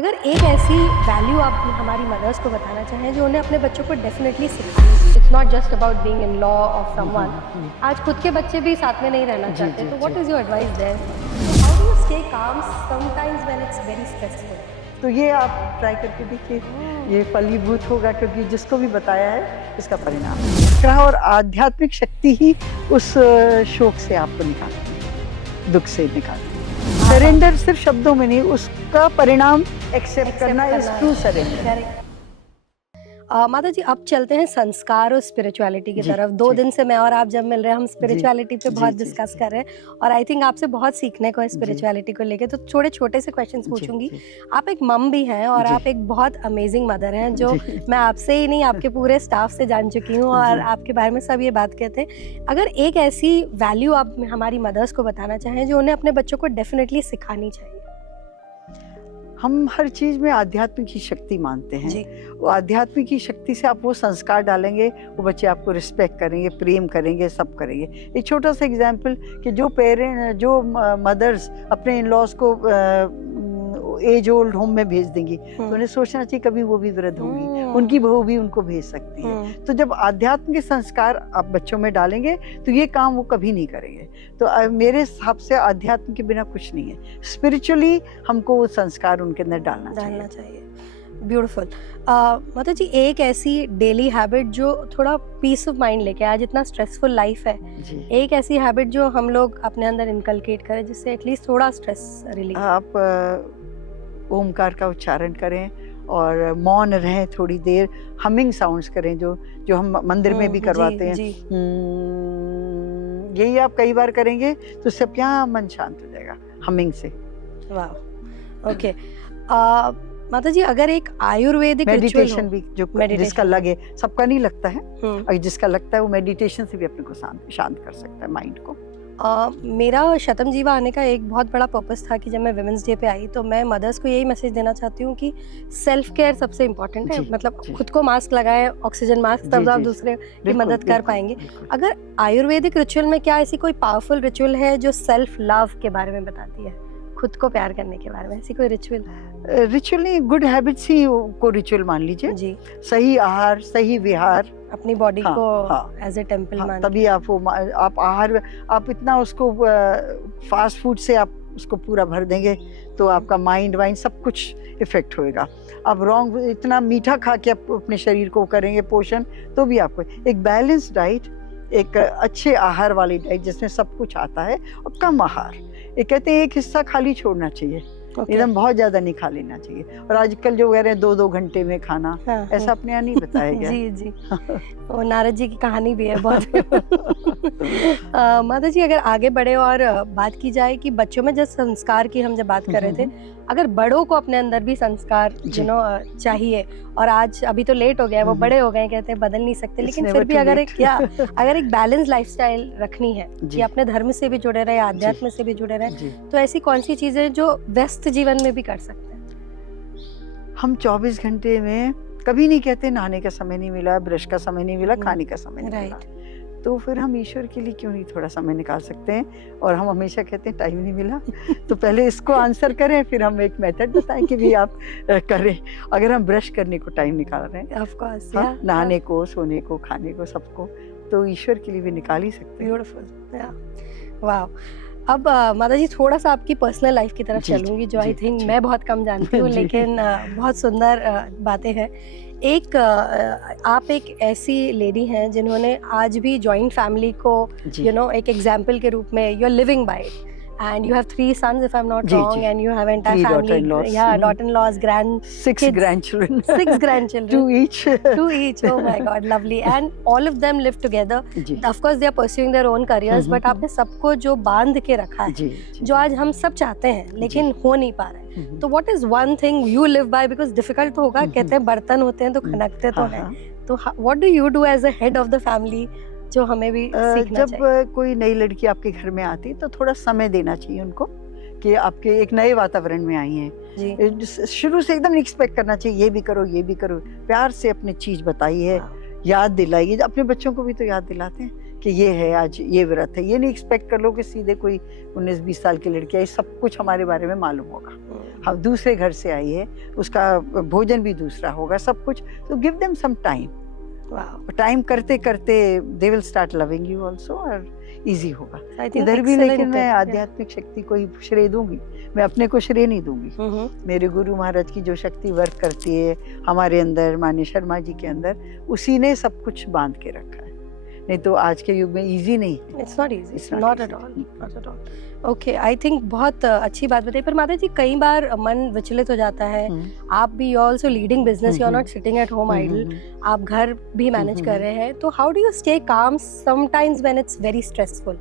अगर एक ऐसी वैल्यू आप हमारी मदर्स को बताना चाहें जो उन्हें अपने बच्चों को डेफिनेटली सिखानी, it's not just about being in law of someone. आज खुद के बच्चे भी साथ में नहीं रहना चाहते, तो what is your advice there? How do you stay calm sometimes when it's very stressful? तो ये आप ट्राई करके देखिए, ये फलीभूत होगा, क्योंकि जिसको भी बताया है इसका परिणाम ग्रह और आध्यात्मिक शक्ति ही उस शोक से आपको निकालती है, दुख से निकालती है। सरेंडर सिर्फ शब्दों में नहीं, उसका परिणाम एक्सेप्ट करना इज ट्रू सरेंडर। माता जी, अब चलते हैं संस्कार और स्पिरिचुअलिटी की तरफ। 2 दिन से मैं और आप जब मिल रहे हैं, हम स्पिरिचुअलिटी पे बहुत डिस्कस कर रहे हैं और आई थिंक आपसे बहुत सीखने को है स्पिरिचुअलिटी को लेके। तो थोड़े छोटे से क्वेश्चंस पूछूंगी। आप एक मम भी हैं और आप एक बहुत अमेजिंग मदर हैं, जो मैं आपसे ही नहीं आपके पूरे स्टाफ से जान चुकी हूँ और आपके बारे में सब ये बात कहते हैं। अगर एक ऐसी वैल्यू आप हमारी मदर्स को बताना चाहें जो उन्हें अपने बच्चों को डेफिनेटली सिखानी चाहिए? हम हर चीज में आध्यात्म की शक्ति मानते हैं। वो आध्यात्म की शक्ति से आप वो संस्कार डालेंगे, वो बच्चे आपको रिस्पेक्ट करेंगे, प्रेम करेंगे, सब करेंगे। एक छोटा सा एग्जांपल कि जो मदर्स अपने इन लॉज को एज ओल्ड होम में भेज देंगी, तो उन्हें सोचना चाहिए कभी वो भी वृद्ध होंगी, उनकी बहू भी उनको भेज सकती है। तो जब आध्यात्म के संस्कार आप बच्चों में डालेंगे तो ये काम वो कभी नहीं करेंगे। तो मेरे हिसाब से आध्यात्म के बिना कुछ नहीं है। स्पिरिचुअली हमको वो संस्कार उनके अंदर डालना चाहिए। ब्यूटीफुल। माता जी, एक ऐसी डेली हैबिट जो थोड़ा पीस ऑफ माइंड लेके आज इतना स्ट्रेसफुल लाइफ है, एक ऐसी हैबिट जो हम लोग अपने अंदर इनकलकेट करें जिससे एटलीस्ट थोड़ा स्ट्रेस रिलीफ। आप ओमकार का उच्चारण करें और मौन रहें थोड़ी देर, हमिंग साउंड्स करें जो हम मंदिर में भी करवाते हैं। यही आप कई बार करेंगे तो उससे क्या मन शांत हो जाएगा हमिंग से। वाह, ओके। माता जी, अगर एक आयुर्वेदिक मेडिटेशन भी जिसका लगे, सबका नहीं लगता है, और जिसका लगता है वो मेडिटेशन से भी अपने को शांत कर सकता है माइंड को। मेरा शतम जीवा आने का एक बहुत बड़ा पर्पस था कि जब मैं विमेंस डे पे आई तो मैं मदर्स को यही मैसेज देना चाहती हूँ कि सेल्फ केयर सबसे इम्पोर्टेंट है। मतलब खुद को मास्क लगाएं, ऑक्सीजन मास्क, तब आप दूसरे की मदद कर पाएंगे। अगर आयुर्वेदिक रिचुअल में क्या ऐसी कोई पावरफुल रिचुअल है जो सेल्फ लव के बारे में बताती है, खुद को प्यार करने के बारे में? ऐसी कोई रिचुअल? रिचुअल नहीं, गुड हैबिट्स ही को रिचुअल मान लीजिए जी। सही आहार, सही विहार, अपनी बॉडी को एज ए टेम्पल मान, तभी आप आहार, आप इतना उसको फास्ट फूड से आप उसको पूरा भर देंगे तो आपका माइंड वाइंड सब कुछ इफेक्ट होएगा। आप रॉन्ग इतना मीठा खा के आप अपने शरीर को करेंगे पोषण, तो भी आपको एक बैलेंस डाइट, एक अच्छे आहार वाली डाइट जिसमें सब कुछ आता है, और कम आहार। ये कहते हैं एक हिस्सा खाली छोड़ना चाहिए, एकदम बहुत ज्यादा नहीं खा लेना चाहिए। और आजकल जो कह रहे हैं 2-2 घंटे में खाना, ऐसा अपने यहाँ नहीं बताया गया। जी। वो नारद जी की कहानी भी है बहुत। माता जी, अगर आगे बढ़े और बात की जाए कि बच्चों में जिस संस्कार की हम जब बात कर रहे थे, अगर बड़ों को अपने अंदर भी संस्कार चाहिए, और आज अभी तो लेट हो गया है, वो बड़े हो गए, कहते हैं बदल नहीं सकते, लेकिन फिर भी अगर एक बैलेंस लाइफस्टाइल रखनी है कि अपने धर्म से भी जुड़े रहे, आध्यात्म से भी जुड़े रहे, तो ऐसी कौन सी चीजें जो व्यस्त जीवन में भी कर सकते हैं? हम 24 घंटे में कभी नहीं कहते नहाने का समय नहीं मिला, ब्रश का समय नहीं मिला, खाने का समय नहीं मिला, तो फिर हम ईश्वर के लिए क्यों नहीं थोड़ा समय निकाल सकते हैं? और हम हमेशा कहते हैं टाइम नहीं मिला, तो पहले इसको आंसर करें, फिर हम एक मेथड बताएं कि भी आप करें। अगर हम ब्रश करने को टाइम निकाल रहे हैं, ऑफ कोर्स, नहाने को, सोने को, खाने को, सबको, तो ईश्वर के लिए भी निकाल ही सकते हैं। ब्यूटीफुल, वाह। अब माता जी, थोड़ा सा आपकी पर्सनल लाइफ की तरफ चलूंगी, जो आई थिंक मैं बहुत कम जानती हूँ, लेकिन बहुत सुंदर बातें हैं। आप एक ऐसी लेडी हैं जिन्होंने आज भी जॉइंट फैमिली को एक एग्जाम्पल के रूप में you are living by it, and you have 3 sons if I'm not wrong, and you have entire 3 family, daughter-in-laws. daughter-in-laws, 6 grandchildren. 6 grandchildren. 2 each. Oh my God, lovely. And all of them live together. Of course they are pursuing their own careers, but आपने सबको जो बांध के रखा है, जो आज हम सब चाहते हैं लेकिन हो नहीं पा रहे हैं, तो what is one thing you live by? Because difficult तो होगा, कहते हैं बर्तन होते हैं तो खनकते तो हैं, तो what do you do as a head of the family जो हमें भी सीखना चाहिए? जब कोई नई लड़की आपके घर में आती तो थोड़ा समय देना चाहिए उनको, कि आपके एक नए वातावरण में आई हैं। शुरू से एकदम एक्सपेक्ट करना चाहिए ये भी करो, ये भी करो। प्यार से अपनी चीज बताइए, याद दिलाइए। अपने बच्चों को भी तो याद दिलाते हैं कि ये है, आज ये व्रत है। ये नहीं एक्सपेक्ट कर लो कि सीधे कोई 19-20 साल की लड़की आई, सब कुछ हमारे बारे में मालूम होगा। हम दूसरे घर से आई है, उसका भोजन भी दूसरा होगा, सब कुछ। तो give them some time. Time करते करते they will start loving you also, और इजी होगा इधर भी। लेकिन मैं आध्यात्मिक शक्ति को ही श्रेय दूंगी, मैं अपने को श्रेय नहीं दूंगी। मेरे गुरु महाराज की जो शक्ति वर्क करती है हमारे अंदर, माननीय शर्मा जी के अंदर, उसी ने सब कुछ बांध के रखा है। नहीं तो आज के युग में इजी नहीं है। It's not easy, not at all, not at all. Okay, I think बहुत अच्छी बात बताई। पर माता जी कई बार मन विचलित हो जाता है। आप भी, you also leading business, you are not sitting at home idle, आप घर भी मैनेज कर रहे हैं। तो how do you stay calm sometimes when it's very stressful?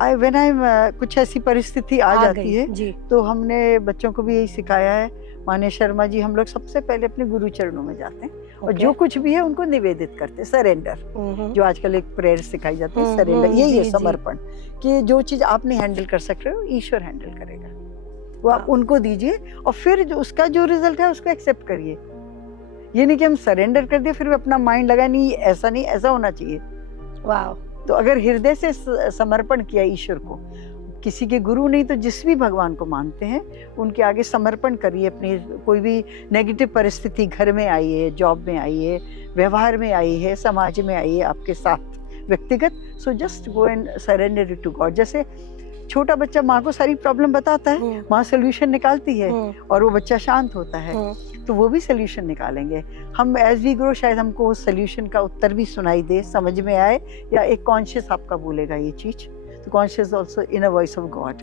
कुछ ऐसी परिस्थिति आ जाती है जी, तो हमने बच्चों को भी यही सिखाया है। माननीय शर्मा जी, हम लोग सबसे पहले अपने गुरु चरणों में जाते हैं और जो कुछ भी है उनको निवेदित करते हैं। सरेंडर, जो आजकल एक प्रेयर सिखाई जाती है, सरेंडर, यही है समर्पण, कि जो चीज आप नहीं हैंडल कर सक रहे हो ईश्वर हैंडल करेगा, वो आप उनको दीजिए और फिर उसका जो रिजल्ट है उसको एक्सेप्ट करिए। ये नहीं कि हम सरेंडर कर दिए फिर अपना माइंड लगा नहीं, ऐसा नहीं, ऐसा होना चाहिए। वाह। तो अगर हृदय से समर्पण किया ईश्वर को, किसी के गुरु नहीं तो जिस भी भगवान को मानते हैं उनके आगे समर्पण करिए। अपनी कोई भी नेगेटिव परिस्थिति घर में आई है, जॉब में आई है, व्यवहार में आई है, समाज में आई है, आपके साथ व्यक्तिगत, so just go and surrender it to God. जैसे छोटा बच्चा माँ को सारी प्रॉब्लम बताता है, माँ सोल्यूशन निकालती है और वो बच्चा शांत होता है, तो वो भी सोल्यूशन निकालेंगे। हम एज वी ग्रो शायद हमको सोल्यूशन का उत्तर भी सुनाई दे, समझ में आए, या एक कॉन्शियस आपका बोलेगा ये चीज, तो conscious also in a voice of God.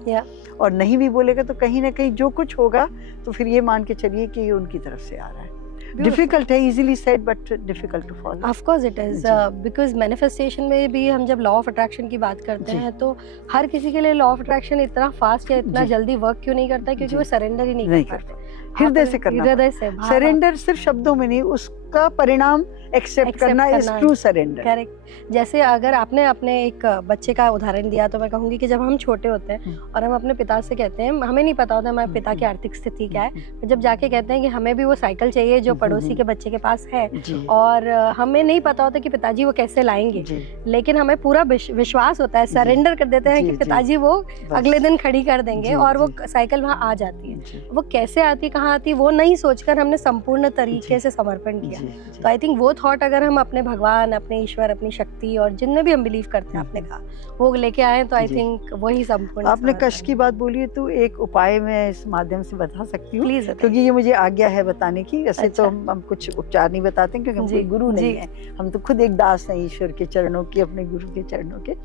और नहीं भी बोलेगा तो कहीं ना कहीं जो कुछ होगा तो फिर ये मान के चलिए कि ये उनकी तरफ से आ रहा है। डिफिकल्ट है, easily said but difficult to follow. Of course it is, because manifestation में भी हम जब लॉ ऑफ अट्रैक्शन की बात करते हैं तो हर किसी के लिए लॉ ऑफ अट्रैक्शन इतना फास्ट या इतना जल्दी वर्क क्यों नहीं करता है? क्योंकि वो सरेंडर ही नहीं कर पाते। हृदय से करना, हृदय से। सरेंडर सिर्फ शब्दों में नहीं, उसका परिणाम एक्सेप्ट करना इज ट्रू सरेंडर। करेक्ट। जैसे अगर आपने अपने एक बच्चे का उदाहरण दिया तो मैं कहूँगी कि जब हम छोटे होते हैं और हम अपने पिता से कहते हैं, हमें नहीं पता होता हमारे पिता की आर्थिक स्थिति क्या है, जब जाके कहते हैं कि हमें भी वो साइकिल चाहिए जो पड़ोसी के बच्चे के पास है, और हमें नहीं पता होता कि पिताजी वो कैसे लाएंगे, लेकिन हमें पूरा विश्वास होता है, सरेंडर कर देते हैं कि पिताजी वो अगले दिन खड़ी कर देंगे और वो साइकिल वहाँ आ जाती है। वो कैसे आती, कहाँ आती, वो नहीं सोचकर हमने संपूर्ण तरीके से समर्पण किया। तो आई थिंक वो थॉट अगर हम अपने भगवान, अपने ईश्वर, अपनी शक्ति और जिनमें भी हम बिलीव करते हैं, आपने कहा, वो लेके आए तो आई थिंक वही संपूर्ण। आपने कष्ट की बात बोली है तो एक उपाय मैं इस माध्यम से बता सकती हूँ, प्लीज, क्योंकि ये मुझे आज्ञा है बताने की। ऐसे तो हम कुछ उपचार नहीं बताते क्योंकि हम कोई गुरु नहीं है, हम तो खुद एक दास हैं ईश्वर के चरणों के, अपने गुरु के चरणों के।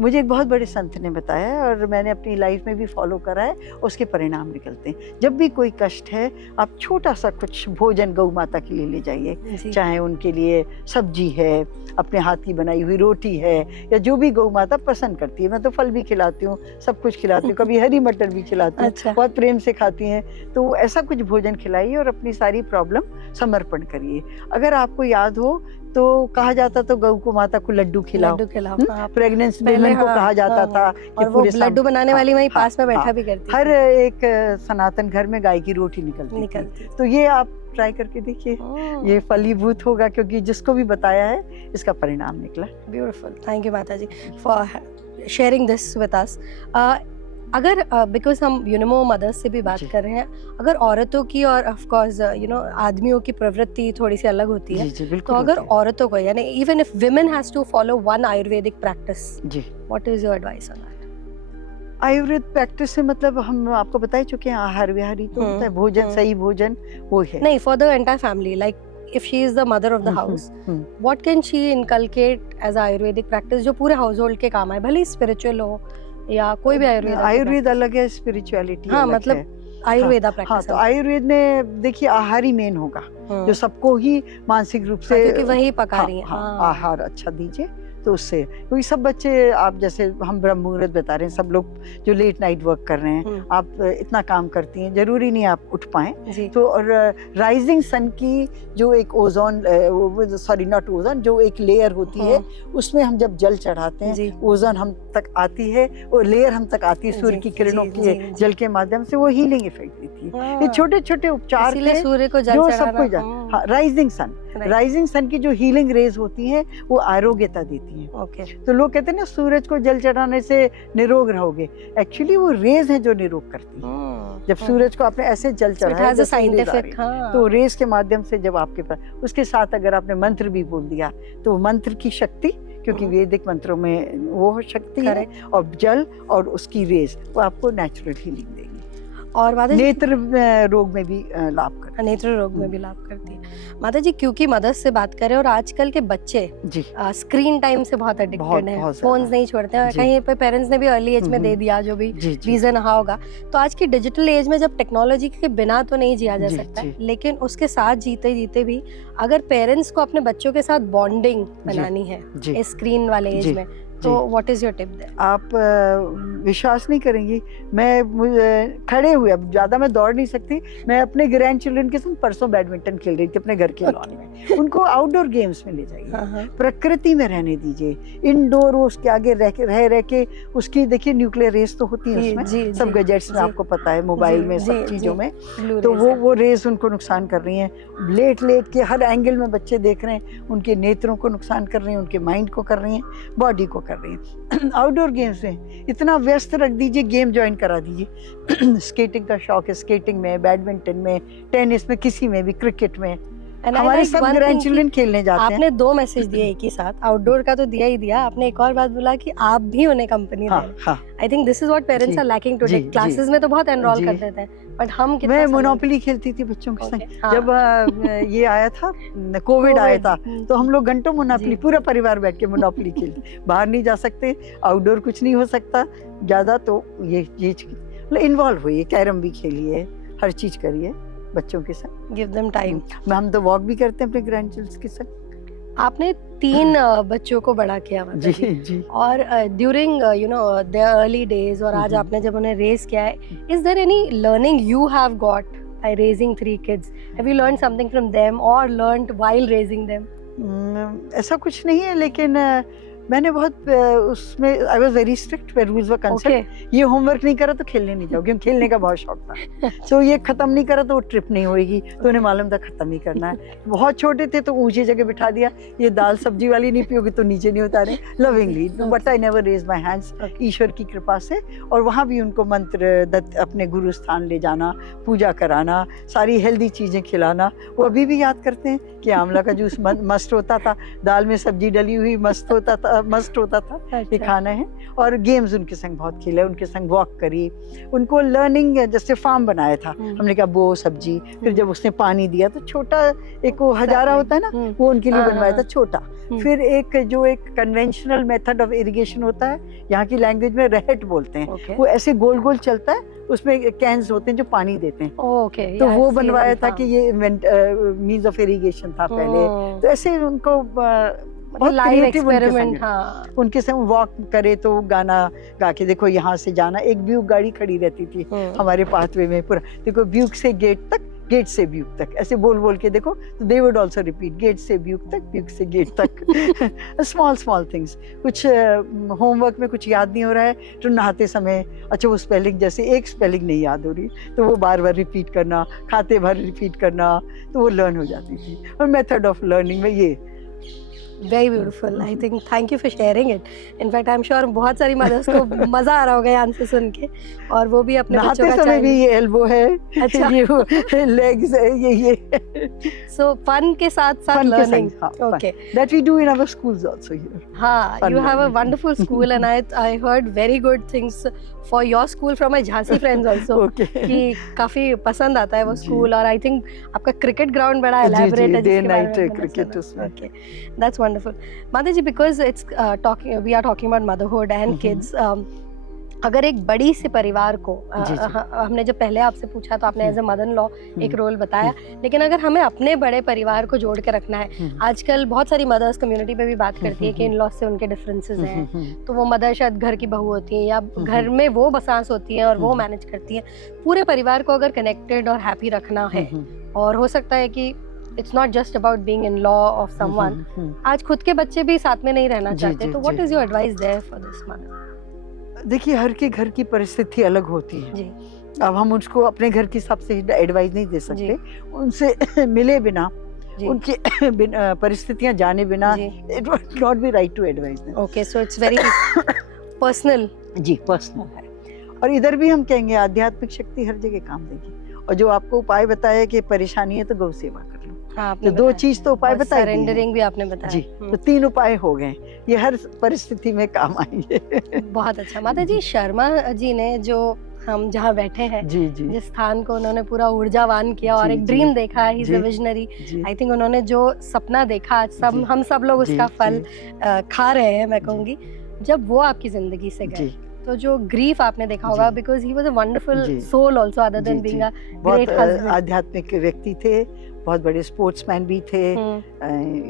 मुझे एक बहुत बड़े संत ने बताया है और मैंने अपनी लाइफ में भी फॉलो करा है, उसके परिणाम निकलते हैं। जब भी कोई कष्ट है, आप छोटा सा कुछ भोजन गौ माता के लिए ले जाइए, चाहे उनके लिए सब्जी है, अपने हाथ की बनाई हुई रोटी है, या जो भी गौ माता पसंद करती है। मैं तो फल भी खिलाती हूँ, सब कुछ खिलाती हूँ, कभी हरी मटर भी खिलाती हूँ। अच्छा। बहुत प्रेम से खाती हैं, तो ऐसा कुछ भोजन खिलाइए और अपनी सारी प्रॉब्लम समर्पण करिए। अगर आपको याद हो तो कहा जाता तो गौ को माता को लड्डू खिलाओ, प्रेग्नेंसी वुमेन को कहा जाता था कि और वो लड्डू बनाने वाली वहीं पास में बैठा भी करती। हर एक सनातन घर में गाय की रोटी निकलती थी। तो ये आप ट्राई करके देखिए, ये फलीभूत होगा, क्योंकि जिसको भी बताया है इसका परिणाम निकला। Beautiful, thank you Mata ji for sharing this with us. अगर बिकॉज हम मदर्स से भी बात कर रहे हैं, अगर औरतों की और ऑफ कोर्स आदमियों की प्रवृत्ति थोड़ी सी अलग होती है, तो अगर औरतों को, यानी even if women has to follow one Ayurvedic practice, what is your advice on that? Ayurveda practice से मतलब हम आपको बता चुके हैं, आहार विहार ही तो होता है, भोजन, सही भोजन वो है। नहीं, for the entire family, like if she is the mother of the house, what can she inculcate as Ayurvedic practice जो पूरे हाउसहोल्ड के काम आए, भले स्पिरिचुअल हो या कोई भी आयुर्वेद अलग है, स्पिरिचुअलिटी हाँ, मतलब आयुर्वेदा प्रैक्टिस। हाँ, तो आयुर्वेद में देखिए आहार ही मेन होगा, जो सबको ही मानसिक रूप से, क्योंकि वही पका रही है। आहार अच्छा दीजिए, तो उससे, क्योंकि सब बच्चे, आप जैसे हम ब्रह्म मुहूर्त बता रहे हैं, सब लोग जो लेट नाइट वर्क कर रहे हैं, आप इतना काम करती हैं, जरूरी नहीं आप उठ पाएं। तो और राइजिंग सन की जो एक ओजोन, सॉरी नॉट ओजोन, जो एक लेयर होती है, उसमें हम जब जल चढ़ाते हैं, ओजोन हम तक आती है और लेयर हम तक आती है सूर्य की किरणों के जल के माध्यम से, वो हीलिंग इफेक्ट देती है। ये छोटे छोटे उपचार सूर्य को जल सबको हाँ, rising sun, Right. Rising sun की जो हीलिंग रेज होती हैं वो आरोग्यता देती हैं। ओके, तो लोग कहते हैं ना सूरज को जल चढ़ाने से निरोग रहोगे, एक्चुअली वो रेज है जो निरोग करती है। जब सूरज को आपने ऐसे जल चढ़ाया जैसे रेज आ रही है, तो रेज के माध्यम से जब आपके पास, उसके साथ अगर आपने मंत्र भी बोल दिया तो वो मंत्र की शक्ति, क्योंकि वैदिक मंत्रों में वो शक्ति है, और जल और उसकी रेज वो आपको नेचुरल हीलिंग देगी, और माता जी नेत्र रोग में भी लाभ करती है। नेत्र रोग में भी लाभ करती है। माता जी क्योंकि मदर्स से बात करें और आजकल के बच्चे जी स्क्रीन टाइम से बहुत एडिक्टेड हैं, बहुत फोन्स ज्यादा। नहीं छोड़ते हैं, जी। कहीं पे पेरेंट्स ने भी अर्ली एज में दे दिया, जो भी जी जी रीजन रहा होगा। तो आज की डिजिटल एज में जब टेक्नोलॉजी के बिना तो नहीं जिया जा जी, सकता है, जी। लेकिन उसके साथ जीते जीते भी अगर पेरेंट्स को अपने बच्चों के साथ बॉन्डिंग बनानी है जी इस स्क्रीन वाले एज जी, में, तो what is your tip there? आप विश्वास नहीं करेंगी, मैं खड़े हुए, अब ज्यादा मैं दौड़ नहीं सकती, मैं अपने ग्रैंड चिल्ड्रन के संग परसों बैडमिंटन खेल रही थी अपने घर के लॉन में। उनको आउटडोर गेम्स में ले जाइए, प्रकृति में रहने दीजिए, इंडोर उसके आगे रह के उसकी देखिए न्यूक्लियर रेस तो होती है उसमें, सब गैजेट्स में आपको पता है, मोबाइल में, सब चीजों में, तो वो रेस उनको नुकसान कर रही हैं। लेट के हर एंगल में बच्चे देख रहे हैं, उनके नेत्रों को नुकसान कर रही हैं, उनके माइंड को कर रही हैं, बॉडी को कर रही हैं। आउटडोर गेम्स में इतना व्यस्त रख दीजिए, गेम ज्वाइन करा दीजिए। स्केटिंग का शौक है, स्केटिंग में, बैडमिंटन में, टेनिस में, किसी में भी, क्रिकेट में, हमारे सब ग्रैंड चिल्ड्रन खेलने जाते हैं। आपने 2 मैसेज दिए एक ही साथ, आउटडोर का तो दिया ही दिया, आपने एक और बात बोला कि आप भी उन्हें कंपनी हाँ, दें। हाँ, I think this is what parents are lacking today. Classes में तो बहुत एनरोल जी। कर देते हैं, बट हम कितना मैं समय- मोनोपोली खेलती थी बच्चों के संग। हाँ। जब ये आया था, कोविड आया था, तो हम लोग घंटों मोनोपोली, जी। पूरा परिवार बैठ के मोनोपोली खेलते, बाहर नहीं जा सकते, आउटडोर कुछ नहीं हो सकता ज्यादा, तो ये इन्वॉल्व हुई, कैरम भी खेलिए, हर चीज करिए बच्चों के साथ, गिव देम टाइम। हम तो वॉक भी करते हैं अपने ग्रैंड चिल्ड्रन के साथ। आपने 3 बच्चों को बड़ा किया माता जी जी, जी और during you know their early days, और आज आपने जब उन्हें रेज किया है, is there any learning you have got by raising 3 kids? Have you learned something from them or learned while raising them? ऐसा कुछ नहीं है, लेकिन मैंने बहुत उसमें आई वाज वेरी स्ट्रिक्ट पे रूल्स व कंसेप्ट। ये होमवर्क नहीं करा तो खेलने नहीं जाओ, क्योंकि खेलने का बहुत शौक था। तो ये खत्म नहीं करा तो वो ट्रिप नहीं होएगी, तो उन्हें मालूम था खत्म ही करना है। बहुत छोटे थे तो ऊंची जगह बिठा दिया, ये दाल सब्जी वाली नहीं पियोगे तो नीचे नहीं उतारे, lovingly, but I never raise my hands, ईश्वर की कृपा से। और वहाँ भी उनको मंत्र अपने गुरु स्थान ले जाना, पूजा कराना, सारी हेल्दी चीजें खिलाना। वो अभी भी याद करते हैं कि आंवला का जूस मस्त होता था, दाल में सब्जी डली हुई मस्त होता था, ये खाना है। और गेम्स उनके संग बहुत खेले, उनके संग वॉक करी, उनको लर्निंग, जैसे फार्म बनाया था हमने कहा, बो सब्जी, फिर जब उसने पानी दिया तो छोटा एक वो हजारा होता है ना, वो उनके लिए बनवाया था छोटा। फिर एक कन्वेंशनल मेथड ऑफ इरिगेशन होता है, यहाँ की लैंग्वेज में रहट बोलते हैं, वो ऐसे गोल गोल चलता है, उसमें कैन्स होते हैं जो पानी देते हैं। तो वो बनवाया था कि ये मींस ऑफ इरिगेशन था पहले। तो ऐसे उनको बहुत लाइव क्रिएटिव एक्सपेरिमेंट, उनके संग वॉक करे तो गाना गा के, देखो यहाँ से जाना, एक ब्यूक गाड़ी खड़ी रहती थी हमारे पाथवे में, पूरा देखो ब्यूक से गेट तक, गेट से ब्यूक तक, ऐसे बोल बोल के देखो, तो they would also repeat, gate से ब्यूक तक, ब्यूक से गेट तक। स्मॉल थिंग्स, कुछ होमवर्क में कुछ याद नहीं हो रहा है तो नहाते समय, अच्छा वो स्पेलिंग, जैसे एक स्पेलिंग नहीं याद हो रही तो वो बार बार रिपीट करना, खाते भर रिपीट करना, तो वो लर्न हो जाती थी। और मेथड ऑफ लर्निंग में ये very beautiful, I think, thank you for sharing it. In fact I am sure बहुत सारी मदर्स को मजा आ रहा होगा ये आंसर सुन के, और वो भी अपने बच्चों का समय भी ये एल्बो है, अच्छा, ये लेग्स है, ये सो फन के साथ साथ learning, okay, that we do in our schools also here. हाँ, you have a wonderful school and I heard very good things for your school from my Jhansi friends also, कि काफी पसंद आता है वो स्कूल, और आई थिंक आपका cricket ground बड़ा एलैबोरेट है, डे नाइट क्रिकेट उसमें। Okay, that's wonderful. माता जी, because it's we are talking about motherhood and kids, अगर एक बड़ी से परिवार को हमने जब पहले आपसे पूछा तो आपने as a mother in law एक रोल बताया, लेकिन अगर हमें अपने बड़े परिवार को जोड़ के रखना है, आजकल बहुत सारी मदर्स कम्युनिटी पे भी बात करती है कि इन लॉ से उनके डिफरेंसेस हैं, तो वो मदर शायद घर की बहू होती है या घर में वो बसांस होती है और वो मैनेज करती है। पूरे परिवार को अगर कनेक्टेड और हैप्पी रखना है, और हो सकता है कि it's not just about being in law of someone, आज खुद के बच्चे भी साथ में नहीं रहना चाहते, तो what is your advice there for this mother? देखिए, हर के घर की परिस्थिति अलग होती है जी। अब हम उसको अपने घर के हिसाब से एडवाइस नहीं दे सकते, उनसे मिले बिना जी। उनके परिस्थितियां जाने बिना जी। It would not be right to advice them. Okay, so it's very personal. जी, पर्सनल है। और इधर भी हम कहेंगे आध्यात्मिक शक्ति हर जगह काम देगी। और जो आपको उपाय बताया कि परेशानी है तो गौ सेवा कर लो, हाँ, आपने तो दो बताया। चीज तो उपाय और बताए दिए हैं। सरेंडरिंग भी आपने बताया। जी, तो 3 उपाय हो गए, ये हर परिस्थिति में काम आएंगे। बहुत अच्छा। माता जी, शर्मा जी ने जो हम जहाँ बैठे हैं, जी जी जिस स्थान को उन्होंने पूरा ऊर्जावान किया और जी, एक जी, ड्रीम देखा, ही इज अ जी, विजनरी। जी आई थिंक उन्होंने जो सपना देखा, आज सब जी, हम सब लोग जी, उसका फल जी, खा रहे हैं, मैं जी। कहूँगी। जब वो आपकी जिंदगी से गए, जी तो जो ग्रीफ आपने देखा होगा, जी। Because he was a wonderful जी। सोल आल्सो, अदर जी देन बीइंग जी अ बहुत ग्रेट हस्बैंड। आध्यात्मिक व्यक्ति थे, बहुत बड़े स्पोर्ट्समैन भी थे।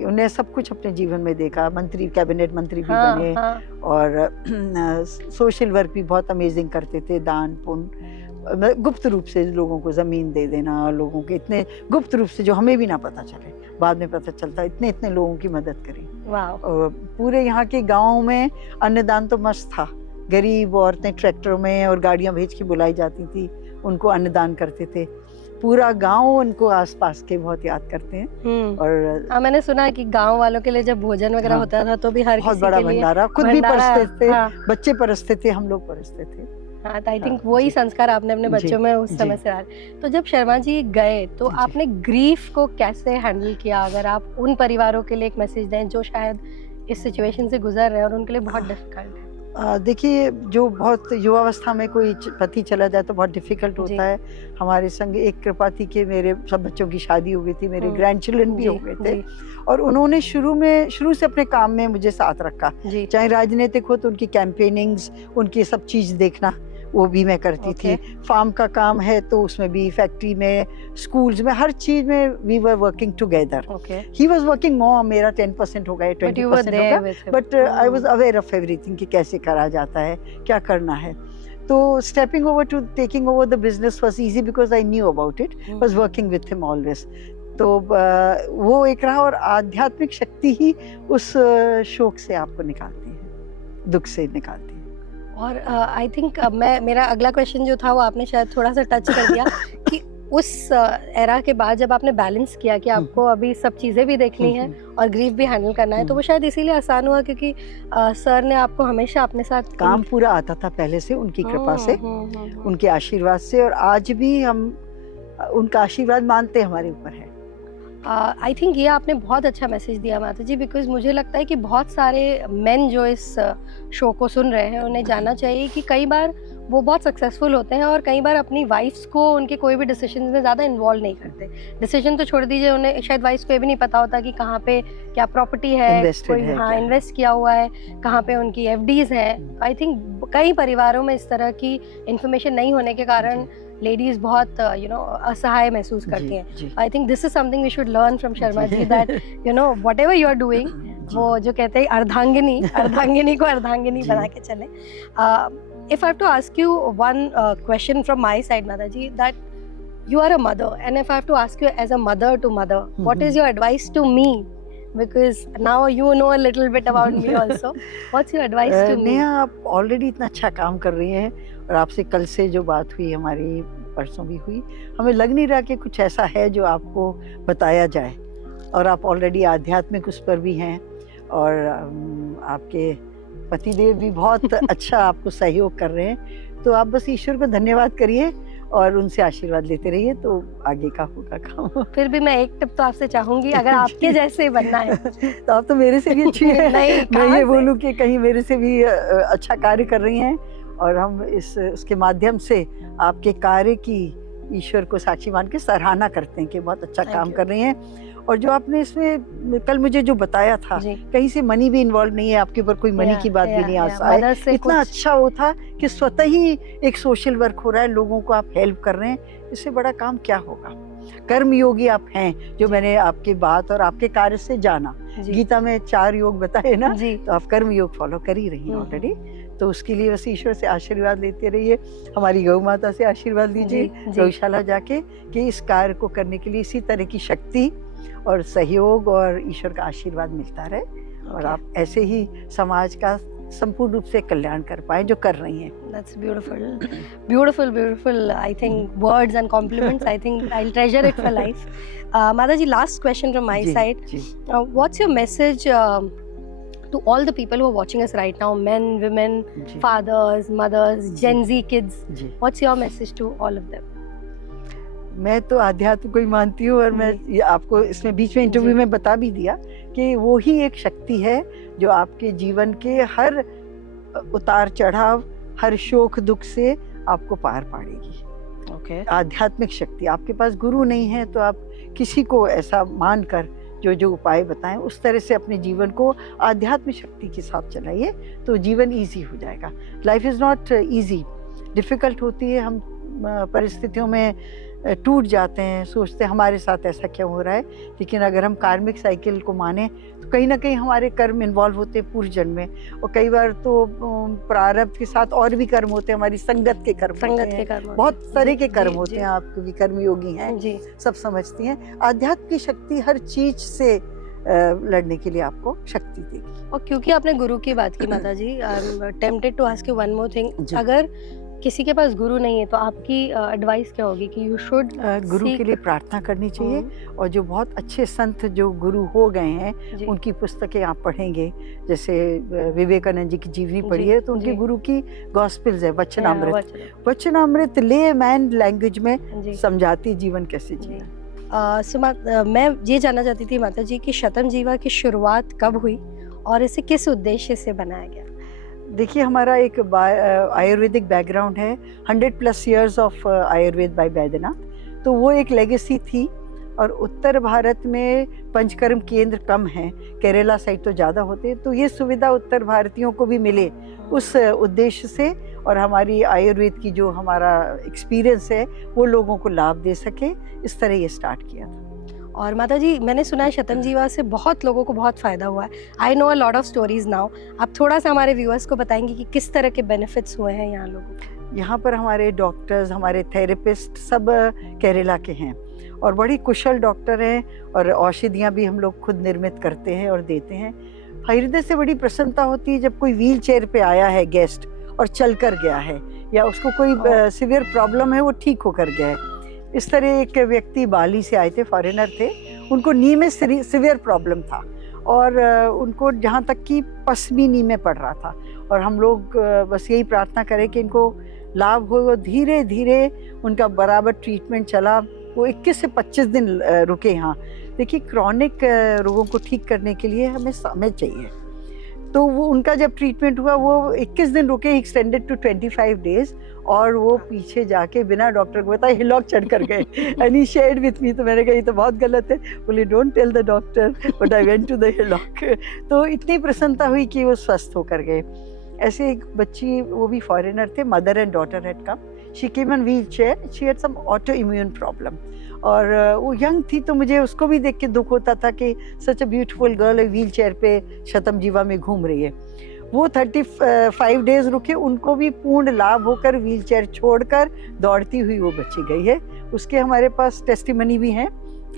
उन्हें सब कुछ अपने जीवन में देखा, मंत्री, कैबिनेट मंत्री भी हाँ, बने। हाँ। और सोशल वर्क भी बहुत अमेजिंग करते थे, दान पुण्य, गुप्त रूप से लोगों को जमीन दे देना, लोगों के इतने गुप्त रूप से जो हमें भी ना पता चले, बाद में पता चलता, इतने इतने लोगों की मदद करी। वाओ। और पूरे यहाँ के गाँव में अन्नदान तो मस्त था, गरीब औरतें ट्रैक्टरों में और गाड़ियां भेज के बुलाई जाती थी, उनको अन्नदान करते थे। पूरा गांव उनको आसपास के बहुत याद करते हैं। और हाँ, मैंने सुना है कि गांव वालों के लिए जब भोजन वगैरह हाँ, होता था तो भी हर बहुत किसी बड़ा के लिए भंडारा, खुद भी भंडारा, परसते थे। हाँ। बच्चे परसते थे, हम लोग परसते थे। हाँ, तो आई हाँ, थिंक वही जी। संस्कार आपने अपने जी, बच्चों में उस जी। समय से डाले। तो जब शर्मा जी गए तो जी। आपने ग्रीफ को कैसे हैंडल किया? अगर आप उन परिवारों के लिए एक मैसेज दें जो शायद इस सिचुएशन से गुजर रहे हैं और उनके लिए बहुत डिफिकल्ट है। देखिए, जो बहुत युवावस्था में कोई पति चला जाए तो बहुत डिफिकल्ट जी। होता है। हमारे संग एक कृपा थी कि मेरे सब बच्चों की शादी हो गई थी, मेरे ग्रैंड चिल्ड्रन भी जी, हो गए थे। जी। और उन्होंने शुरू से अपने काम में मुझे साथ रखा, जी। चाहे राजनीतिक हो तो उनकी कैंपेनिंग्स, उनकी सब चीज़ देखना, वो भी मैं करती ओके। थी। फार्म का काम है तो उसमें भी, फैक्ट्री में, स्कूल्स में, हर चीज़ में we were working together. Okay. He was working more, मेरा 10% हो गया, बट यू वर 20% हो देयर गया, with him. But I was aware of everything कि कैसे करा जाता है, क्या करना है। तो stepping over to taking over the business was easy because I knew about it, was working with him always. तो वो एक रहा। और आध्यात्मिक शक्ति ही उस शोक से आपको निकालती है, दुख से निकालती है। और आई थिंक मेरा अगला क्वेश्चन जो था वो आपने शायद थोड़ा सा टच कर दिया कि उस एरा के बाद जब आपने बैलेंस किया कि आपको अभी सब चीज़ें भी देखनी है और ग्रीफ भी हैंडल करना है, तो वो शायद इसीलिए आसान हुआ क्योंकि सर ने आपको हमेशा अपने साथ काम पूरा आता था पहले से, उनकी कृपा से, उनके आशीर्वाद से। और आज भी हम उनका आशीर्वाद मानते हमारे ऊपर है। आई थिंक ये आपने बहुत अच्छा मैसेज दिया माता जी, बिकॉज मुझे लगता है कि बहुत सारे मेन जो इस शो को सुन रहे हैं उन्हें जानना चाहिए कि कई बार वो बहुत सक्सेसफुल होते हैं और कई बार अपनी वाइफ्स को उनके कोई भी डिसीजन में ज़्यादा इन्वॉल्व नहीं करते। डिसीजन तो छोड़ दीजिए, उन्हें शायद वाइफ्स को ये भी नहीं पता होता कि कहाँ पे क्या प्रॉपर्टी है, कोई हाँ इन्वेस्ट किया हुआ है, कहाँ पे उनकी FDs हैं। आई थिंक कई परिवारों में इस तरह की इन्फॉर्मेशन नहीं होने के कारण लेडीज बहुत असहाय महसूस करती हैं। I think this is something we should learn from Sharma ji, that whatever you are doing, वो जो कहते हैं अर्धांगिनी को अर्धांगिनी बना के चले। If I have to ask you one question from my side, Mataji, that you are a mother, and if I have to ask you as a mother to mother, what is your advice to me? Because now you know a little bit about me also. What's your advice to me? Neha, आप already इतना अच्छा काम कर रही हैं और आपसे कल से जो बात हुई हमारी, परसों भी हुई, हमें लग नहीं रहा कि कुछ ऐसा है जो आपको बताया जाए। और आप ऑलरेडी आध्यात्मिक उस पर भी हैं और आपके पतिदेव भी बहुत अच्छा आपको सहयोग कर रहे हैं। तो आप बस ईश्वर को धन्यवाद करिए और उनसे आशीर्वाद लेते रहिए, तो आगे का होगा काम। फिर भी मैं एक टिप तो आपसे चाहूंगी, अगर आपके जैसे बनना है तो आप तो मेरे से भी अच्छी है। मैं ये बोलूँ कि कहीं मेरे से भी अच्छा कार्य कर रही हैं और हम उसके माध्यम से आपके कार्य की ईश्वर को साक्षी मान के सराहना करते हैं कि बहुत अच्छा काम कर रही हैं। और जो आपने इसमें कल मुझे जो बताया था, कहीं से मनी भी इन्वॉल्व नहीं है, आपके ऊपर कोई मनी की बात भी नहीं आए। इतना अच्छा वो था कि स्वतः ही एक सोशल वर्क हो रहा है, लोगों को आप हेल्प कर रहे हैं, इससे बड़ा काम क्या होगा। कर्म योगी आप हैं, जो मैंने आपकी बात और आपके कार्य से जाना। गीता में 4 योग बताए ना, तो आप कर्म योग फॉलो कर ही रही हैं ऑलरेडी। तो उसके लिए बस ईश्वर से आशीर्वाद लेते रहिए, हमारी गौ माता से आशीर्वाद लीजिए गौशाला जाके, कि इस कार्य को करने के लिए इसी तरह की शक्ति और सहयोग और ईश्वर का आशीर्वाद मिलता रहे। और आप ऐसे ही समाज का संपूर्ण रूप से कल्याण कर पाए जो कर रही हैं। That's beautiful, beautiful, beautiful. I think words and compliments. I think I'll treasure it for life. Mataji, last question from my ji, side. Ji. What's your message to all the people who are watching us right now? Men, women, ji, fathers, mothers, Gen Z kids. Ji. What's your message to all of them? मैं तो आध्यात्म को ही मानती हूँ और मैं ये आपको इसमें बीच में इंटरव्यू जी। में बता भी दिया कि वो ही एक शक्ति है जो आपके जीवन के हर उतार चढ़ाव, हर शोक दुख से आपको पार पाड़ेगी। Okay. आध्यात्मिक शक्ति, आपके पास गुरु नहीं है तो आप किसी को ऐसा मानकर जो जो उपाय बताएं उस तरह से अपने जीवन को आध्यात्मिक शक्ति के साथ चलाइए तो जीवन इजी हो जाएगा। Life is not easy, difficult होती है, हम परिस्थितियों में टूट जाते हैं, सोचते हैं हमारे साथ ऐसा क्यों हो रहा है, लेकिन अगर हम कार्मिक साइकिल को माने तो कहीं ना कहीं हमारे कर्म इन्वॉल्व होते हैं पूर्व जन्म में, और कई बार तो प्रारब्ध के साथ और भी कर्म होते हैं, हमारी संगत के कर्म होते संगत के हैं, कर्म बहुत तरह के कर्म जी, होते जी। हैं। आप क्योंकि कर्मयोगी हैं, जी। सब समझती हैं। आध्यात्म की शक्ति हर चीज से लड़ने के लिए आपको शक्ति देगी। और क्योंकि आपने गुरु की बात की माता जी, I am tempted to ask you one more thing. जी। अगर किसी के पास गुरु नहीं है तो आपकी एडवाइस क्या होगी कि यू शुड गुरु के लिए प्रार्थना करनी चाहिए, और जो बहुत अच्छे संत जो गुरु हो गए हैं जी. उनकी पुस्तकें आप पढ़ेंगे, जैसे विवेकानंद जी की जीवनी जी, पढ़ी है तो उनके जी. गुरु की गॉस्पेल्स है, वचनामृत। वचन. वचनामृत ले मैन लैंग्वेज में जी. समझाती जीवन कैसे जी. जीना। मैं ये जानना चाहती थी माता जी कि शतम जीवा की शुरुआत कब हुई और इसे किस उद्देश्य से बनाया गया? देखिए, हमारा एक आयुर्वेदिक बैकग्राउंड है, 100+ years of Ayurveda by Baidyanath, तो वो एक लेगेसी थी। और उत्तर भारत में पंचकर्म केंद्र कम हैं, केरला साइड तो ज़्यादा होते हैं, तो ये सुविधा उत्तर भारतीयों को भी मिले उस उद्देश्य से, और हमारी आयुर्वेद की जो हमारा एक्सपीरियंस है वो लोगों को लाभ दे सके, इस तरह ये स्टार्ट किया था। और माता जी, मैंने सुना है शतम जीवा से बहुत लोगों को बहुत फ़ायदा हुआ है। I know a lot of stories now. आप थोड़ा सा हमारे व्यूअर्स को बताएंगे कि किस तरह के बेनिफिट्स हुए हैं यहाँ लोगों को? यहाँ पर हमारे डॉक्टर्स, हमारे थेरेपिस्ट सब केरला के हैं और बड़ी कुशल डॉक्टर हैं, और औषधियाँ भी हम लोग खुद निर्मित करते हैं और देते हैं। हृदय से बड़ी प्रसन्नता होती है जब कोई व्हील चेयर पे आया है गेस्ट और चल कर गया है, या उसको कोई सिवियर प्रॉब्लम है वो ठीक होकर गया है। इस तरह एक व्यक्ति बाली से आए थे, फॉरेनर थे, उनको नी में सिवियर प्रॉब्लम था, और उनको जहाँ तक कि पस भी नी में पड़ रहा था, और हम लोग बस यही प्रार्थना करें कि इनको लाभ हो। धीरे धीरे उनका बराबर ट्रीटमेंट चला, वो 21 से 25 दिन रुके यहाँ। देखिए, क्रॉनिक रोगों को ठीक करने के लिए हमें समय चाहिए, तो वो उनका जब ट्रीटमेंट हुआ वो 21 दिन रुके, एक्सटेंडेड टू 25 डेज, और वो पीछे जाके बिना डॉक्टर को बताए हिलॉक चढ़ कर गए। And he shared with me, तो मैंने कहा ये तो बहुत गलत है, बोले don't tell the doctor, but I went to the hillock. तो इतनी प्रसन्नता हुई कि वो स्वस्थ होकर गए। ऐसे एक बच्ची, वो भी फॉरेनर थे, mother and daughter had come, she came in wheel chair, she had some autoimmune problem, और वो यंग थी, तो मुझे उसको भी देख के दुख होता था कि such a beautiful girl wheelchair पे शतम जीवा में घूम रही है। वो 35 डेज रुके, उनको भी पूर्ण लाभ होकर व्हील चेयर छोड़कर दौड़ती हुई वो बच्ची गई है। उसके हमारे पास टेस्टिमनी भी हैं,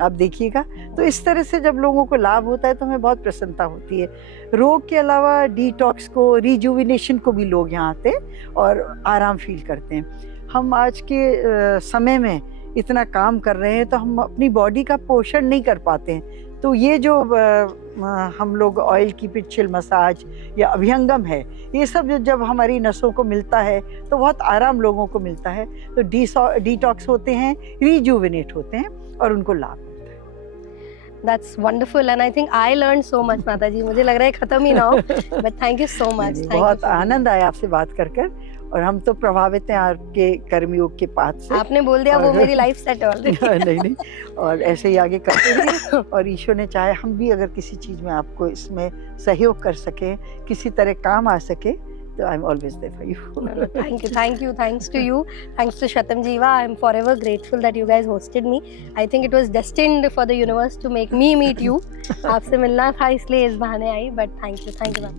आप देखिएगा। तो इस तरह से जब लोगों को लाभ होता है तो हमें बहुत प्रसन्नता होती है। रोग के अलावा डिटॉक्स को, रिजुविनेशन को भी लोग यहाँ आते और आराम फील करते हैं। हम आज के समय में इतना काम कर रहे हैं तो हम अपनी बॉडी का पोषण नहीं कर पाते हैं, तो ये जो हम लोग ऑयल की पिचिल मसाज या अभ्यंगम है, ये सब जब हमारी नसों को मिलता है तो बहुत आराम लोगों को मिलता है, तो डिटॉक्स होते हैं, रिजुविनेट होते हैं और उनको लाभ मिलता है। That's wonderful and I think I learned so much माता जी। मुझे लग रहा है खत्म ही ना हो, but thank you so much। बहुत आनंद आया आपसे बात कर, और हम तो प्रभावित हैं आपके कर्मयोग के पाठ से। आपने बोल दिया वो मेरी लाइफ सेट है ऑलरेडी। नहीं, और ऐसे ही आगे करते रहिए, और ईश्वर ने चाहे हम भी अगर किसी चीज़ में आपको इसमें सहयोग कर सके, किसी तरह काम आ सके, तो I am always there for you. Thank you, thanks to you, thanks to Shatam Jiva. I am forever grateful that you guys hosted me. I think it was destined for the universe to make me meet you. आपसे मिलना था इसलिए इस बहाने आई, but thank you ma'am।